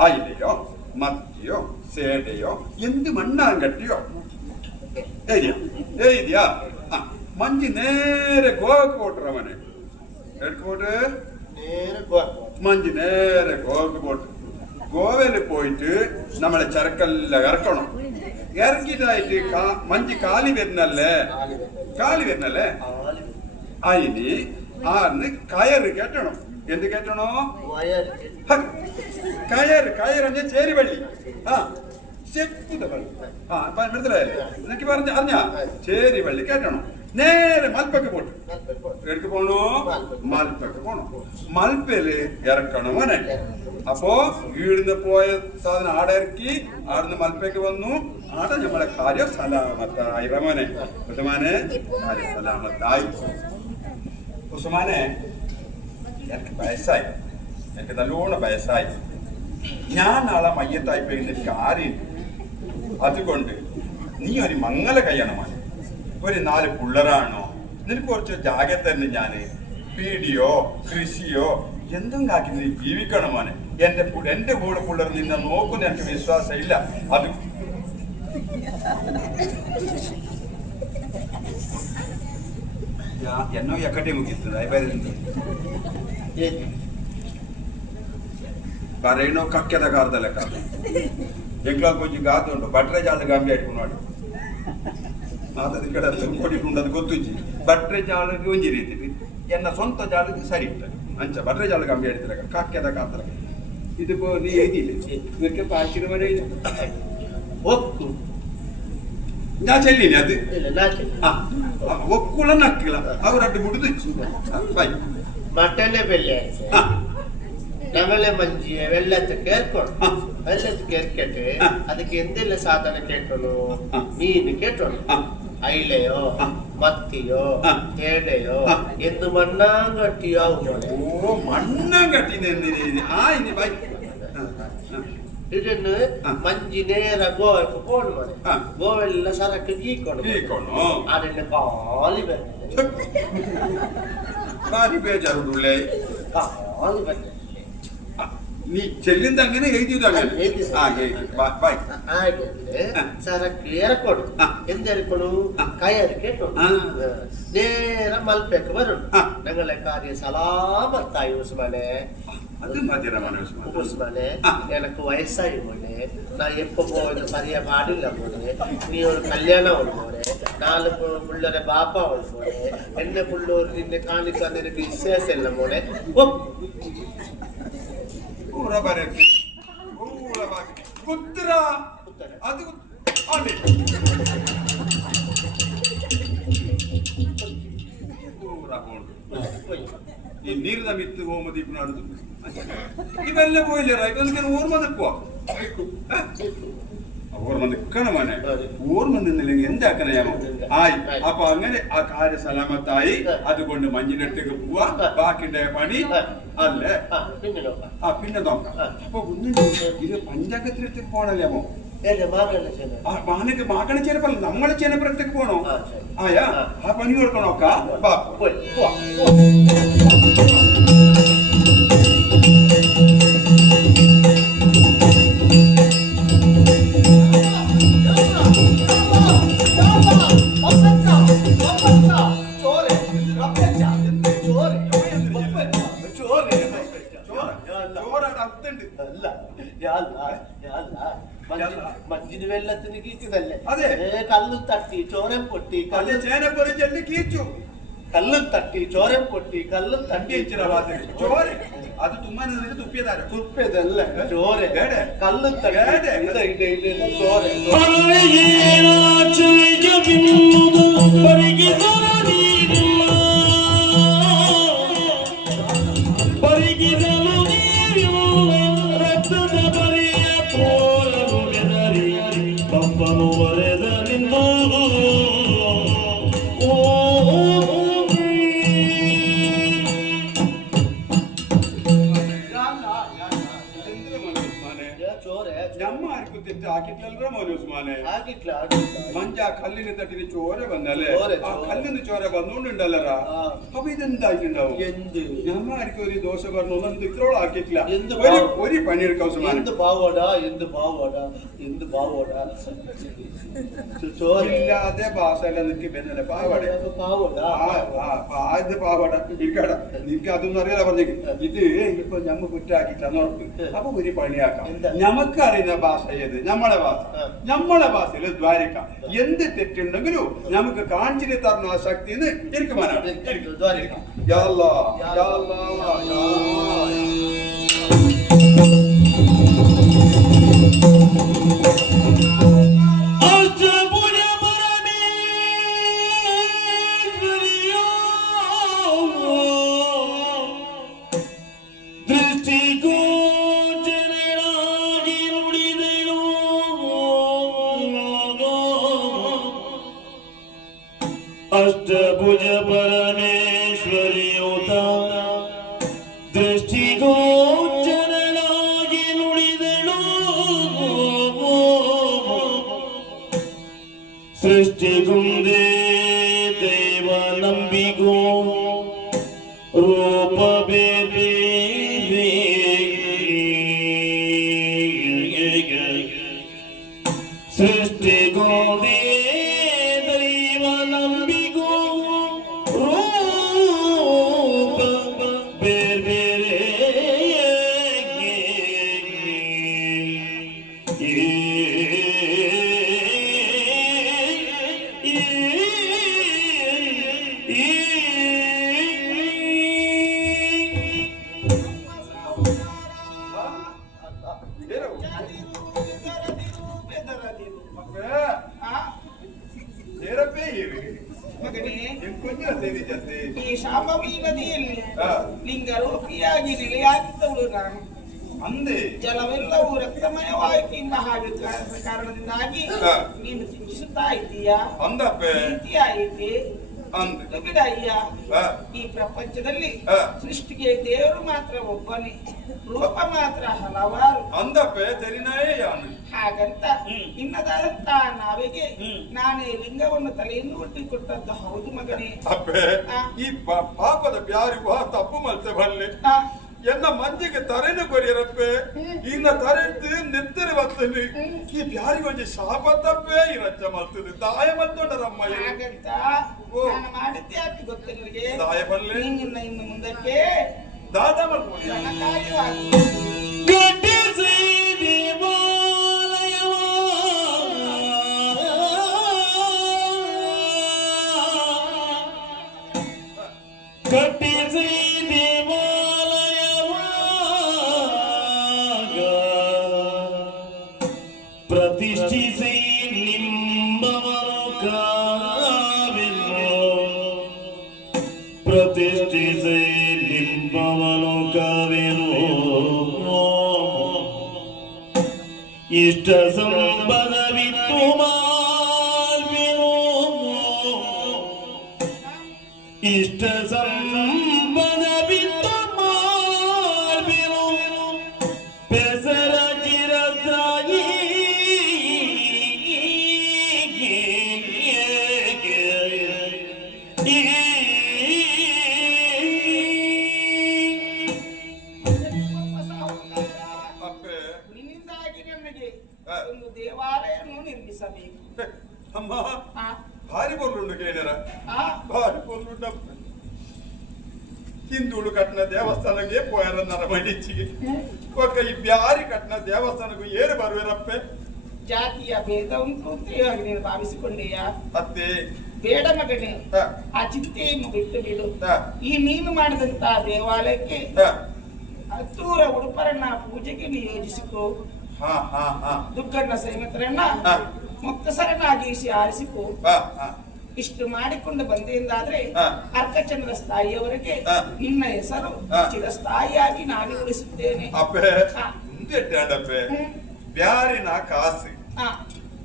അയിലയോ മത്തിയോ സേടയോ എന്ത് മണ്ണാങ്കട്ടിയോ എഴുതിയാ മഞ്ചി നേരെ ഗോവക്ക് പോട്ടറ മോനെ എടുക്ക് പോട്ട് മഞ്ചി നേരെ ഗോവക്ക് പോട്ട് ഗോവയില് പോയിട്ട് നമ്മളെ ചരക്കെല്ലാം ഇറക്കണം ഇറക്കിയതായിട്ട് മഞ്ചി കാലി വരുന്നല്ലേ അതിന് ആന്ന് കയറ് കേട്ടണം എന്ത് കേട്ടണോ കയറ് ചേരിവള്ളി എനിക്ക് അറിഞ്ഞ ചേരിവള്ളി കേട്ടണം നേരെ മൽപ്പക്ക് പോട്ട് എടുക്ക് പോണോ മൽപ്പക്ക് പോണോ മൽപ്പയില് ഇറക്കണം മോനെ അപ്പോ വീടിന്ന് പോയ സാധനം ആടെ ഇറക്കി ആടുന്ന് മൽപ്പയ്ക്ക് വന്നു ആടെ നമ്മളെ കാര്യം സലാമത്തായി റമോനെ ഉസ്മാനെ സലാമത്തായി ഉസ്മാനെ എനിക്ക് വയസ്സായി എനിക്ക് നല്ലോണം വയസ്സായി ഞാൻ നാളെ മയ്യത്തായി പോയി എനിക്ക് ആരുണ്ട് അതുകൊണ്ട് നീ ഒരു മംഗല കയ്യണം മോനെ ഒരു 4 പിള്ളേരാണോ നിനക്ക് കുറച്ച് ജാഗ്രത തന്നെ ഞാന് പീടിയോ കൃഷിയോ എന്തും കാക്കി നീ ജീവിക്കണം മോനെ എന്റെ കൂടെ പിള്ളേർ നിന്നെ നോക്കുന്ന എനിക്ക് വിശ്വാസം ഇല്ല അത് എന്നോ എക്കട്ടെ മുಗಿಸ್ತದೆ പറയണോ ಕಕ್ಕೆದ ಕಾರದಲ್ಲ ಕಾಲ ಎಂಗ್ಲ ಕೊಂಚ ಗಾತು ಉಂಟು ಬಟ್ರೆ ಜಾಲ ಗಂಬಿ ಆಡ್ಕೊಂಡು ಮಾಡಿ ಮಾತದ ಕಡೆ ಕೊಡಿಕೊಂಡದು ಗೊತ್ತುಜ್ಜಿ ಬಟ್ರೆ ಜಾಲಕ್ಕೆ ಒಂಜಿ ರೀತಿ ಎನ್ನ ಸ್ವಂತ ಜಾಲಕ್ಕೆ ಸರಿ ಇರ್ತದೆ ಅಂಚ ಬಟ್ರೆ ಜಾಲ ಗಂಬಿ ಆಡ್ತಾರೆ ಕಕ್ಕೆದ ಕಾರದಲ್ಲ ഇതിപ്പോ നീ എഴുതിയില്ലേ ഇതൊക്കെ പാശിരമന ഒക്കു ഞാൻ ചെല്ലിനെ അത് ഒക്കുള നക്കിള അവരട്ട് മുടിച്ചു മട്ടന്റെ വെള്ളിയാഴ്ച ഞങ്ങളെ മഞ്ചിയെ വെള്ളത്തിൽ കേർക്കട്ടെ ಅದಕ್ಕೆ എന്തെಲ್ಲ ಸಾಧನ ಕೇಟೋನು ಮೀನು ಕೇಟೋನು ಐಲೆಯೋ ಮತ್ತಿಯೋ ತೇಡೆಯೋ ಎಂದು ಮಣ್ಣಾಂಗಟ್ಟಿಯೋ ഓ മണ്ണാങ്കട്ടി ആ ഇനി ബൈ ಇದನ್ನು ಮಂಜಿ ನೇರ ಗೋವೆಗೆ ಕೊಂಡು ಮಾಡಿ ಗೋವೆಲ್ಲ ಸರಕ್ಕೆ ಗೀಕೊಂಡು ಅದನ್ನು ಖಾಲಿ ಬರ್ತದೆ ಭಾರಿ ಬೇಜಾರು ಡುಳ್ಳೆ ಖಾಲಿ ಬರ್ತದೆ ನೀ ಚೆಲ್ಲಿಂದ ಹಂಗೇನೆ ಹೇಳ್ತಿದ್ದ ಹಾಗೆ ಬಾಯ್ ಹಾಗೆ ಸರಕ್ಕೆ ಎರಕೊಡು ಎಂದೆರಕೊಡು ಕೈಯರಿಕೆ ನೇರ ಮಲ್ಪೆಕ್ಕೆ ಬರೋಣ ഞങ്ങളെ ಕಾರ್ಯ ಸಲಾಮತ್ತಾയി ഉസ്മാനെ അത് മതിരമാണ് ഉസ്മാനെ எனக்கு വയസ്സായി മോനെ நான் எப்போ போவது சரியா பாடிല്ല മോനെ നീ ഒരു കല്യാണം ഉണ്ട് മോനെ നാല് പിള്ളേരെ ബാപ്പ ഉണ്ട് മോനെ എന്നെ പിള്ളേർ നിന്നെ കാണിക്കാൻ എനിക്ക് വിശേഷമില്ല മോനെ ಊರ ಬರಕ್ಕೆ ಊರ ಬಾಕಿ ಉತ್ತರ ಅದು ಅದೇ ಊರ ಕೊಂಡು ಈ ನೀರಿನ ಮಿತ್ತು ಹೋಮದೀಪ ನಾಡುದು ಇವೆಲ್ಲ പോയില്ലറാ ഇവനക്ക് ഓർമ്മ നിൽക്കുവോ ഓർമ്മ നിൽക്കണം മോനെ ഓർമ്മ നിന്നില്ലെങ്കിൽ എന്താക്കണയാമോ ആയി അപ്പൊ അങ്ങനെ ആ കാര്യ സലാമത്തായി അതുകൊണ്ട് മഞ്ഞിനടുത്തേക്ക് പോവാ ബാക്കിന്റെ പണി അല്ലേ പിന്നെ നോക്കാം അപ്പൊ ഒന്നും ഇത് പഞ്ചായത്തിനടുത്തേക്ക് പോകണല്ലേമോ മാനക്ക് മാക്കണ ചെലപ്പല്ല നമ്മളെ ചെലപ്പുറത്തേക്ക് പോണോ ആയാ ആ പണി കൊടുക്കണോക്കാ മജ്ജിന് വെള്ളത്തിന് കീച്ചതല്ലേ അതെ കല്ലും തട്ടി ചോരം പൊട്ടി കല്ല് ചേനപ്പൊരി ചെല്ലി കീച്ചു കല്ലും തട്ടി ചോരം പൊട്ടി കല്ലും തട്ടി ചോര അത് തുമ്മാൻ തുപ്പിയതാരോ തുപ്പിയതല്ല ചോര കല്ലും തട്ടി ചോര ಮಂಜ ಕಲ್ಲಿನ ತಟ್ಟಿನ ചോര വന്നല്ലേ ആ കല്ലിന് ചോര വന്നോണ്ടുണ്ടല്ലറാ അപ്പൊ ഇതെന്തായിട്ടുണ്ടാവും ഞമ്മ ആർക്കും ഒരു ദോശ പറഞ്ഞു ഒന്നും ഇത്രോളം ആക്കിയിട്ടില്ല ഒരു പണിയെടുക്കാം സുമാൻ എന്ത് പാവോടാ എന്ത് പാവോടാ എന്ത് പാവോടാ ഇല്ലാതെ ഭാഷയല്ല നിനക്ക് പിന്നെ പാവാട ഇത് പാവാട ഇരിക്കാട നിനക്ക് അതൊന്നും അറിയാതെ പറഞ്ഞേക്ക് ഇത് ഇപ്പൊ ഞമ്മ കുറ്റാക്കിട്ടാന്ന് ഉറപ്പ് അപ്പൊ ഒരു പണിയാക്കാം ഞമ്മക്ക് അറിയുന്ന ഭാഷ ഏത് നമ്മളെ ഭാഷയിൽ ദ്വാരിക്ക എന്ത് തെറ്റുണ്ടെങ്കിലും നമുക്ക് കാണിച്ചിട്ട് തരുന്ന ആ ശക്തി എനിക്ക് മനസ്സിലാക്കാം ಅಷ್ಟಭುಜ ಪರಮೇಶ್ವರಿಯುತ ದೃಷ್ಟಿಗೋಚರನಾಗಿ ನುಡಿದಳು ಸೃಷ್ಟಿಗುಂದೇ ದೈವ ನಂಬಿಗೋ ರೂಪ ಬೇರೆ ಸೃಷ್ಟಿಗೋಂದೇ ಈ ಶಾಂಭವಿ ನದಿಯಲ್ಲಿ ಲಿಂಗರೂಪಿಯಾಗಿ ನೆಲೆಯಾಗಿದ್ದವಳು ನಾನು ಅಂದೆ ಜಲವೆಲ್ಲವೂ ರಕ್ತಮಯವಾಯಿತು ಎಂಬ ಹಾಗೆ ಕಾರಣದಿಂದಾಗಿ ನೀನು ಚಿಂತಿಸುತ್ತಾ ಇದ್ದೀಯಾ ಅಂದಪ್ಪೆ ಪ್ರೀತಿಯಾಯಿತೆ ಅಂದ್ ಇದು ಬಿಡ ಅಯ್ಯ. ಹಾ. ಈ ಪ್ರಪಂಚದಲ್ಲಿ ಹಾ. ಸೃಷ್ಟಿಗೆ ದೇವರು ಮಾತ್ರ ಒಬ್ಬನೇ, ರೂಪ ಮಾತ್ರ ಹಲವಾರು. ಅಂದಪ್ಪೆ ತೆರಿನಾಯೇ ಯಾನು ಹಾಗಂತ ಇನ್ನದಾದಂತ ನಾವಿಗೆ ನಾನೇ ಲಿಂಗವನ್ನು ತಲೆಯನ್ನು ಒಟ್ಟಿ ಕೊಟ್ಟದ್ದು ಹೌದು ಮಗನೇ. ಅಪ್ಪೆ ಹಾ. ಈ ಪಾಪದ ಬ್ಯಾರಿ ತಪ್ಪು ಮಲ್ತೆ ಬಲ್ಲೆ ಆ, ಎನ್ನ ಮಂಜಿಗೆ ತರೆನು ಕೊರಿಯರಪ್ಪೆ ಇನ್ನ ತರೆದ್ದು ನೆತ್ತರಿ ಬರ್ತದೆ ಈ ಬ್ಯಾರಿ ಒಂಜಿ ಶಾಪ ತಪ್ಪೇ ಇರಚ್ಚ ಮಲ್ತದೆ ದಾಯ ಮಲ್ತೊಂಡರಮ್ಮ ಹಾಗಂತ ಓ. ನಾನು ಮಾಡಿದ್ದೆ ಯಾಕೆ ಗೊತ್ತ ನಿನಗೆ? ದಾಯ ಬಲ್ಲೆ ನಿನ್ನ ಇನ್ನು ಮುಂದಕ್ಕೆ ದಾದ ಮಾಡ್ಬೋದು ನನ್ನ ಕಾರ್ಯವಾಗಿ ಕಟ್ಟಿಸಿ ದೇವಾಲಯವ ಕಟ್ಟಿಸಿ ದೇವಾಲಯವ ಪ್ರತಿಷ್ಠಿಸಿ ನಿಂಬವನು ಕಾವೆನ್ನು ಪ್ರತಿಷ್ಠಿಸಿ ನಿಂಬವನು ಕಾವೆನು ಇಷ್ಟ ಸಂಪದವಿತ್ತು ಮಾಲ್ವೆನು ಇಷ್ಟ ಸಂಪದವಿತ್ತು ಮಾಲ್ವೆನು ಬೆಸರ ಚಿರದಾಗಿ ಅಪ್ಪೆ ನಿನ್ನಿಂದಾಗಿ ನನಗೆ ಹಾ. ಒಂದು ದೇವಾಲಯವನ್ನು ನಿರ್ಮಿಸಬೇಕು. ಅಮ್ಮ ಆ, ಭಾರಿ ಬೊಲ್ಲುಂಡು ಕೇಳಿರ ಆ, ಭಾರಿ ಬೊಲ್ಲುಂಡಪ್ಪ ಹಿಂದೂಳು ಕಟ್ಟಿನ ದೇವಸ್ಥಾನಕ್ಕೆ ಪೋಯರನ್ನರ ಮಡಿಚಿಗೆ ಒಕ್ಕ ಈ ಬ್ಯಾರಿ ಕಟ್ಟಿನ ದೇವಸ್ಥಾನಕ್ಕೂ ಏರು ಬರುವಿರಪ್ಪೆ ಜಾತಿಯ ಭೇದ ಉಂಟು ಅಂತ ಹೇಳಿ ನೀನು ಭಾವಿಸಿಕೊಂಡೆಯಾ? ಅತ್ತೆ ಬೇಡ ಮಗನೇ, ಹಾ. ಆ ಚಿಂತೆಯನ್ನು ಬಿಟ್ಟು ಬಿಡು. ಹಾ. ಈ ನೀನು ಮಾಡಿದಂತ ದೇವಾಲಯಕ್ಕೆ ಹಾ ಹತ್ತೂರ ಉಡುಪರನ್ನ ಪೂಜೆಗೆ ನಿಯೋಜಿಸಿಕೋ. ಹಾ ಹಾ ಹಾ ದುಗ್ಗಣ್ಣ ಶ್ರೀಮಂತರನ್ನ ಹಾ. ಮುಕ್ತಸರನಾಗಿಸಿ ಆರಿಸಿಕೋ. ಹಾ ಹಾ ಇಷ್ಟು ಮಾಡಿಕೊಂಡು ಬಂದೆಂದಾದ್ರೆ ಹಾ. ಅರ್ಕಚಂದ್ರ ಸ್ಥಾಯಿಯವರೆಗೆ ಹಾ. ನಿನ್ನ ಹೆಸರು ಹಾ. ಚಿರಸ್ಥಾಯಿಯಾಗಿ ನಾನು ಉಳಿಸುತ್ತೇನೆ. ಅಪ್ಪೆ ಹಾ. ಮುಂದೆಡ್ಡಪ್ಪೆ ಹ್ಮ್. ಬ್ಯಾರಿನ ಕಾಸು ಹಾ.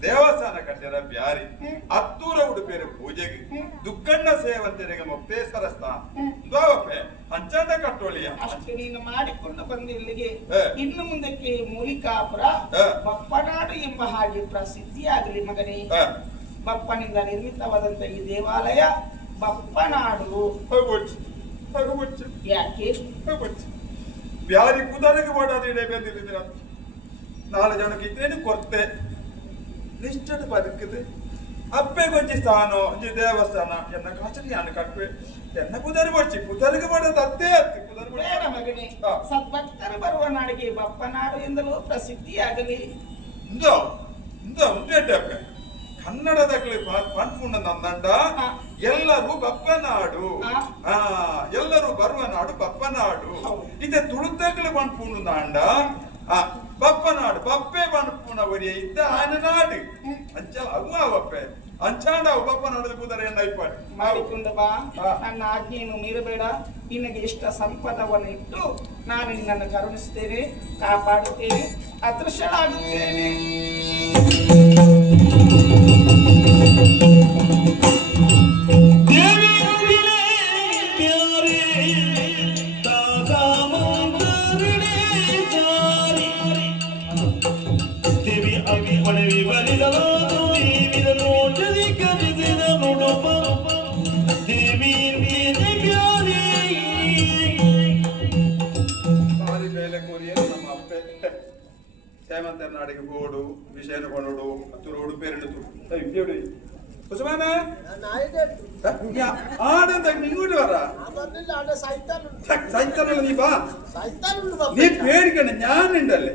ದೇವಸ್ಥಾನ ಕಟ್ಟಿರ ಬ್ಯಾರಿ ಹ್ಮ್. ಹತ್ತೂರ ಉಡುಪಿಯರ ಪೂಜೆಗೆ ಹ್ಮ್. ದುಗ್ಗಣ್ಣ ಸೇವಂತರಿಗೆ ಮುಕ್ತೇಶ್ವರ ಸ್ಥಾನ ಹ್ಮ್. ದ್ವಾವಪ್ಪೆ ಅಂಚಾಂಡ ಕಟ್ಟೋಳಿಯ ಅಷ್ಟು ನೀನು ಮಾಡಿಕೊಂಡು ಬಂದ ಇಲ್ಲಿಗೆ ಹೇ. ಇನ್ನು ಮುಂದಕ್ಕೆ ಮೂಲಿಕಾಪುರ ಹೇ. ಬಪ್ಪನಾಡು ಎಂಬ ಹಾಗೆ ಪ್ರಸಿದ್ಧಿಯಾಗಲಿ ಮಗನೇ. ಹಾ ಬಪ್ಪನಿಂದ ನಿರ್ಮಿತವಾದಂತ ಈ ದೇವಾಲಯ ಬಪ್ಪನಾಡು. ಹೋಗ್ಬಿಡ್ಚು ಹೋಗ್ಬಿಡ್ಚು ಯಾಕೆ? ಹೋಗ್ಬಿಡ್ಚು ಬ್ಯಾರಿ ಕುದರಿಗೆ ಓಡಾದ ಇಡೆ ಬಂದಿದ್ದೀರ ನಾಳೆ ಜನಕ್ಕೆ ಇದ್ದೇನು ಕೊರತೆ ನಿಷ್ಠට ಬದುಕಿದೆ ಅಪ್ಪೆ ಗೊಂಚಿ ಸ್ಥಾನ ಒಂಜಿ ದೇವಸ್ಥಾನ ಎನ್ನ ಕಾಚರಿ ಯಾನು ಕಟ್ವೆ ಎನ್ನ ಕುದರಿ ಬಡ್ಚಿ ಕುದರಿಗೆ ಮಾಡೋದು ಅದ್ದೇ ಅತ್ತಿ ಕುದರಿ ಬೇಡ ಮಗನೇ, ಹಾ. ಸದ್ಭಕ್ತರು ಬರುವ ನಾಡಿಗೆ ಬಪ್ಪನಾಡು ಎಂದಲೂ ಪ್ರಸಿದ್ಧಿಯಾಗಲಿ. ಇಂದೋ ಇಂದೋ ಉಂಟೆಡ್ಡಪ್ಪೆ ಕನ್ನಡದಲ್ಲಿ ಪಂಪುಂಡ ನಂದಂಡ ಹಾ. ಎಲ್ಲರೂ ಬಪ್ಪನಾಡು ಹಾ. ಹಾ ಎಲ್ಲರೂ ಬರುವ ನಾಡು ಬಪ್ಪನಾಡು ಹೌದು. ಇದೆ ತುಳುತಗಳು ಪಂಪುಂಡು ನಾಂಡ ಬಪ್ಪನಾಡು ಬಪ್ಪೆ ಪಂಪುಣ ಒರಿಯ ಇದ್ದ ಆನ ನಾಡು ಅಂಚ ಅವು ಬಪ್ಪೆ ಅಂಚಾಂಡ ಅವು ಬಪ್ಪನಾಡು ಕುದರೆ ನೈಪಾಡಿ ಮಾಡಿಕೊಂಡು ಬಾ. ಹಾ. ನನ್ನ ಆಜ್ಞೆಯನ್ನು ಮೀರಬೇಡ. ನಿನಗೆ ಇಷ್ಟ ಸಂಪದವನ್ನು ಇಟ್ಟು ನಾನು ನಿನ್ನನ್ನು ಕರುಣಿಸುತ್ತೇನೆ, ಕಾಪಾಡುತ್ತೇನೆ, ಅದೃಶ್ಯನಾಗುತ್ತೇನೆ. ಸಾರಿ ಬೇಲೆ ಕೋರಿಯರು ನಮ್ಮ ಅಪ್ಪೆ ಸೇವಂತರ ನಾಡಿಗೆ ಬೋಡು ವಿಷಯನ ಕೊಂಡೋಡು ಹತ್ತು ರೋಡು ಪೇರಿಡು ಇದ್ದೇವೆ ಕುಸುಮಾನ ಆಡಂತ ನಿಂಗುಡಿ ವರ ಸೈತಾನಲ್ಲ ನೀ ಬಾ ನೀ പേടിക്കണ്ട ഞാനുണ്ടല്ലേ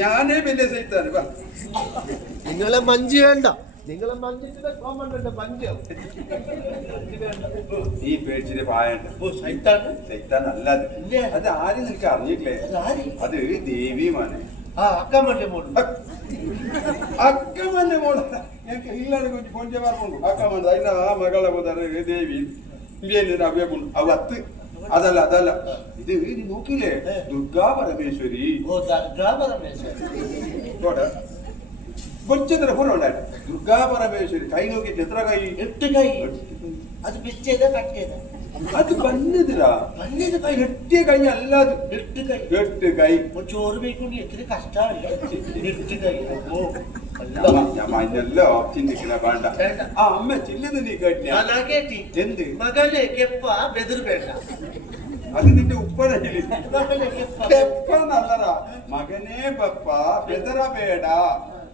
ഞാനേ വലിയ സൈത്താന് വാ നിങ്ങളെ മഞ്ചി വേണ്ട, നിങ്ങളെ മഞ്ചിന്റെ കോമണ്ട് മഞ്ച് നീ പേടിച്ചിട്ട് പായണ്ട സൈത്താൻ അല്ലാതെ അത് ആരും നിനക്ക് അറിഞ്ഞിട്ടില്ലേ അത് ദേവിയുമാണ് അക്കമ്മന്റെ മോള് ಅಕ್ಕಮ್ಮನೆ ಮೋಡ ಯಾಕೆ ಇಲ್ಲಾಡ ಕೊಂಚ ಕೊಂಚ ಬರ್ಕೊಂಡು ಅಕ್ಕಮ್ಮನ ಐನ ಆ ಮಗಳ ಹೋದರೆ ದೇವಿ ಇಲ್ಲೇನು ಅವ್ಯಗುಂಡು ಅವು ಹತ್ತು ಅದಲ್ಲ ಅದಲ್ಲ ಇದು ನೀನು ನೋಕಿಲೆ ದುರ್ಗಾ ಪರಮೇಶ್ವರಿ ನೋಡ ಗೊತ್ತಿದ್ರೆ ಫೋನ್ ದುರ್ಗಾ ಪರಮೇಶ್ವರಿ ಕೈ ನೋಗಿ ಎತ್ತರ ಕೈ എട്ട് കൈ അത് പിച്ച് ചെയ്താ കട്ട് ചെയ്താ അത് വന്നതിരാ വന്നത് കൈ എട്ടിയ കൈ അല്ലാതെ എട്ട് കൈ 8 കൈ ചോറ് പോയിക്കൊണ്ട് എത്ര കഷ്ടമല്ല 8 കൈ ഓ ഞാൻ മഞ്ഞല്ലോ ചിന്തിക്കണ വേണ്ട ആ അമ്മ ചില്ലത് നീ കേട്ടിയ ഞാൻ കേട്ടി എന്ത് മകളെ കെപ്പ ബെതിർ വേണ്ട അത് നിന്റെ ഉപ്പഴകില് മകളെ കെപ്പ എപ്പ നല്ലതാ മകനെ പപ്പ ബെതറ വേട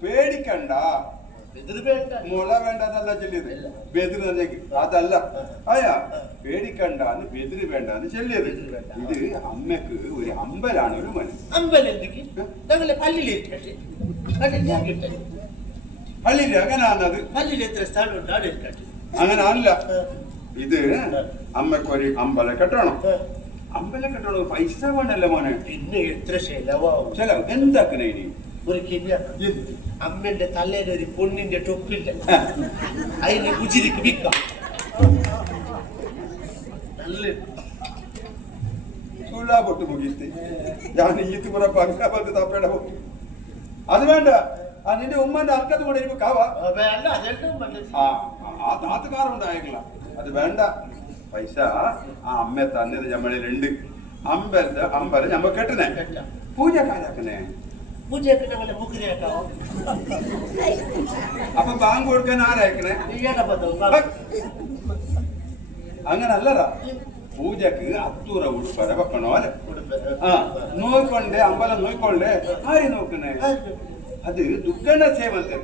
പേടിക്കണ്ട ബെതിർ വേണ്ട മുള വേണ്ടെന്നല്ല ചൊല്ലിയത് ബെതിർ അതല്ല അയാ പേടിക്കണ്ടാന്ന് ബെതിര് വേണ്ടാന്ന് ചൊല്ലിയത് ഇത് അമ്മക്ക് ഒരു അമ്പലാണ് ഒരു മന അമ്പലം എന്തൊക്കെ ഞങ്ങളെ പള്ളിയിലിരിക്കട്ടെ ഞാൻ കിട്ടെ പള്ളിയില് അങ്ങനാന്നത് പള്ളിയിൽ എത്ര സ്ഥലം ഉണ്ട് അവിടെ ഇരിക്കട്ടെ അങ്ങനെ അല്ല ഇത് അമ്മക്കൊരു അമ്പലം കെട്ടണം അമ്പലം കെട്ടണം പൈസ വേണ്ടല്ലോ മോനെ പിന്നെ എത്ര ചെലവാകും ചെലവ് എന്താക്കണേ ഇനി ഒരു കിരിയ അമ്മന്റെ തലേന് ഒരു പൊണ്ണിന്റെ ടൊപ്പില്ല അതിന് കുജിരിക്ക് വിൽക്കാം നല്ല ചുള്ളാ പൊട്ട് മുಗಿത്ത് ഞാൻ ഈത്ത് പുറ പങ്ക പങ്ക് തപ്പേട പൊട്ടു അത് വേണ്ട ആ നിന്റെ ഉമ്മന്റെ അർക്കത്ത് കൂടെ ഇരിക്കും കാവാ വേണ്ട അതെല്ലാം പറ്റില്ല ആ താത്തുകാരുണ്ടായേക്കില്ല അത് വേണ്ട പൈസ ആ അമ്മ തന്നത് നമ്മളിലുണ്ട് അമ്പലം നമ്മ കെട്ടണേ പൂജക്കാരാക്കണേ പൂജയൊക്കെ ഞങ്ങളുടെ മുഖിരിയാക്കാവോ അപ്പൊ ബാങ്ക് കൊടുക്കാൻ ആരയക്കണേ അങ്ങനെ അല്ലടാ പൂജക്ക് അത്തൂറ ഉൾപ്പെട വെക്കണോ അല്ലെ ആ നോയിക്കൊണ്ടേ അമ്പലം നോയിക്കൊണ്ടേ ആര് നോക്കണേ അത് ദുഃഖണ്ട സേവന്തർ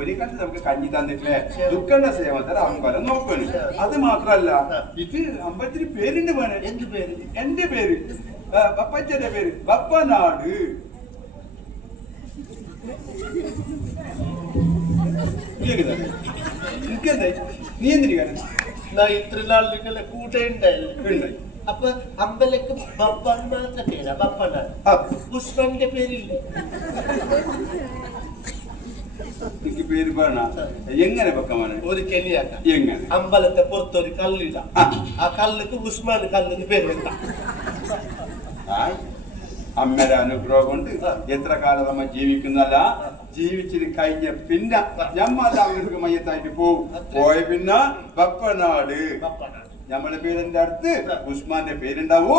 ഒരു കണ്ട് നമുക്ക് കഞ്ഞി തന്നിട്ടില്ലേ ദുഃഖണ്ട സേവന്തർ അമ്പലം നോക്കണേ അത് മാത്രല്ല ഇത് അമ്പലത്തിന് പേരുണ്ട് മോനെ എന്ത് പേര് എന്റെ പേര് ബപ്പച്ചന്റെ പേര് ബപ്പനാട് നീ എന്തിനാണ് ഞാൻ ഇത്ര നാൾ നിങ്ങളെ കൂടെ ഉണ്ടായില്ല അപ്പൊ അമ്പലക്ക് ബപ്പൻ മാത്രം പേരാ ബപ്പനാണ് പുഷ്പന്റെ പേരില്ല എനിക്ക് പേര് വേണ എങ്ങനെ വെക്കമാണ് ഒരു കെലിയാക്ക എങ്ങനെ അമ്പലത്തെ പുറത്തൊരു കല്ലിടാം ആ കല്ലിക്ക് ഉസ്മാൻ കല്ലിന് പേരുണ്ട അമ്മയുടെ അനുഗ്രഹം കൊണ്ട് എത്ര കാലം നമ്മ ജീവിക്കുന്നല്ല ജീവിച്ചിട്ട് കഴിഞ്ഞ പിന്നെ ഞമ്മക്ക് മയ്യത്തായിട്ട് പോകും പോയ പിന്നെ ബപ്പനാട് നമ്മളെ പേരിന്റെ അടുത്ത് ഉസ്മാന്റെ പേരുണ്ടാവോ